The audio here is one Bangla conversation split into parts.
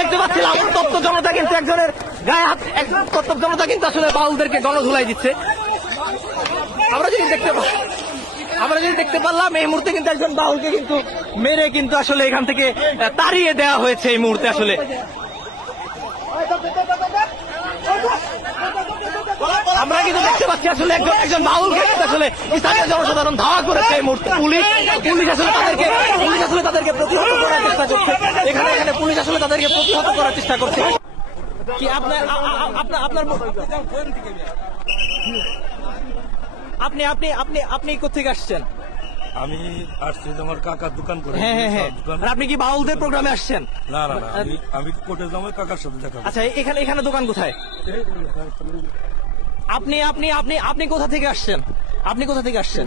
দেখতে পাচ্ছিলাম উত্তপ্ত জনতা কিন্তু একজনের গায়ে হাত একজন উত্তপ্ত জনতা কিন্তু আসলে বাউলদেরকে গণধুলাই দিচ্ছে। আমরা যদি দেখতে পা- আমরা যদি দেখতে পারলাম, এই মুহূর্তে কিন্তু একজন বাউলকে কিন্তু মেরে কিন্তু আসলে এখান থেকে তাড়িয়ে দেওয়া হয়েছে এই মুহূর্তে আসলে। আমরা কিন্তু দেখতে পাচ্ছি আসলে একজন একজন বাউলকে কিন্তু আসলে স্থানীয় জনসাধারণ ধাওয়া করেছে এই মুহূর্তে। পুলিশ পুলিশ আসলে তাদেরকে পুলিশ আসলে তাদেরকে প্রতিহত করার চেষ্টা করছে এখানে এখানে পুলিশ আসলে তাদেরকে প্রতিহত করার চেষ্টা করছে। কি আপনার আপনার আপনার আপনি আপনি আপনি আপনি কোথেকে আসছেন? আমি আসছি তোমার কাকার দোকান করে। হ্যাঁ হ্যাঁ হ্যাঁ। আপনি কি বাউলদের প্রোগ্রামে আসছেন? না না না আমি কোর্টে যাব কাকার সাথে দেখা আচ্ছা এখানে এখানে দোকান কোথায়? আপনি আপনি আপনি আপনি কোথা থেকে আসছেন? আপনি কোথা থেকে আসছেন?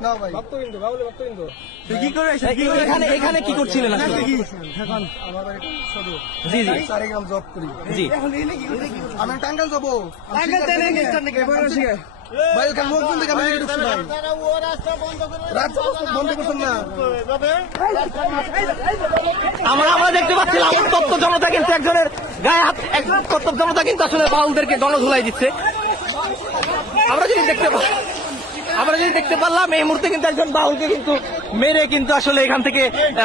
না ভাই এখানে এখানে কি করছিলেন আসলে আমার বাড়ি সদর জি জি সারিগ্রাম জব করি জি আমি টাঙ্গাইল যাব ভাই ওখানে লোকজন দেখে আমি ঢুকছি ভাই রাস্তা বন্ধ করছেন না আমরা আমরা দেখতে পাচ্ছিলাম উত্তপ্ত জনতা কিন্তু একজনের গায়ে হাত একজন উত্তপ্ত জনতা কিন্তু আসলে বাউলদেরকে গণধুলাই দিচ্ছে আমরা যদি দেখতে পা- আমরা যদি দেখতে পারলাম এই মুহূর্তে কিন্তু একজন বাউলকে কিন্তু মেরে কিন্তু আসলে এখান থেকে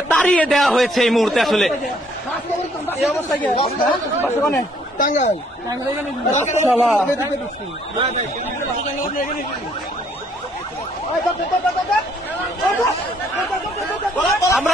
তাড়িয়ে দেওয়া হয়েছে এই মুহূর্তে আসলে। এই অবস্থা কি টাঙ্গাইল এদিকে ঢুকছি। আমরা